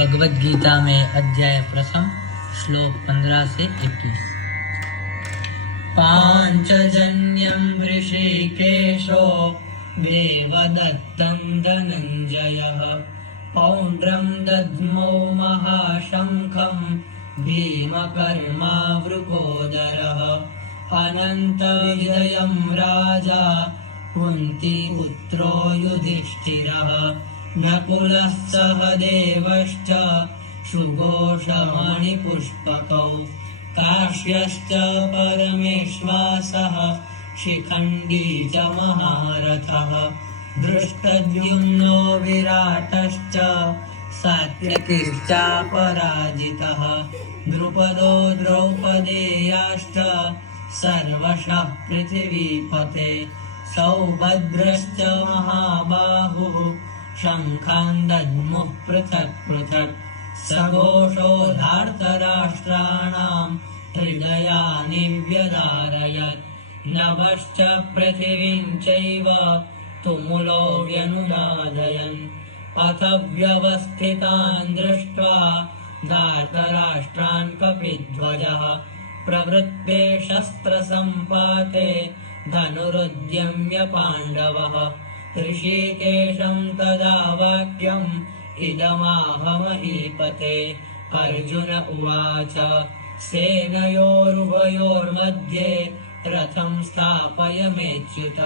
भगवद गीता में अध्याय प्रथम श्लोक 15 से 21। पांचजन्यं ऋषिकेशो देवदत्तं धनञ्जयः पौण्ड्रं दद्मो महाशङ्खं भीमकर्मावृकोदरः अनन्तविजयं राजा कुन्तीपुत्रो युधिष्ठिरः नकुलः सहदेवश्च सुघोषमणिपुष्पकौ काश्यश्च परमेश्वासः शिखण्डी च महारथः दृष्टद्युम्नो विराटश्च सात्यकिश्च पराजितः द्रुपदो द्रौपदेयाश्च सर्वशः पृथिवीपते सौभद्रश्च महाबाहुः शङ्खान् दद्मुः पृथक् पृथक् सघोषोधार्तराष्ट्राणां हृदयानि व्यदारयत् नभश्च पृथिवीं चैव तुमुलो व्यनुनादयन् अथ व्यवस्थितान् दृष्ट्वा धार्तराष्ट्रान् कपिध्वजः प्रवृत्ते शस्त्रसम्पाते धनुरुद्यम्य पाण्डवः ऋषिकेशं तदा वाक्यम् इदमाह महीपते अर्जुन उवाच सेनयोरुभयोर्मध्ये रथं स्थापयमेच्युत।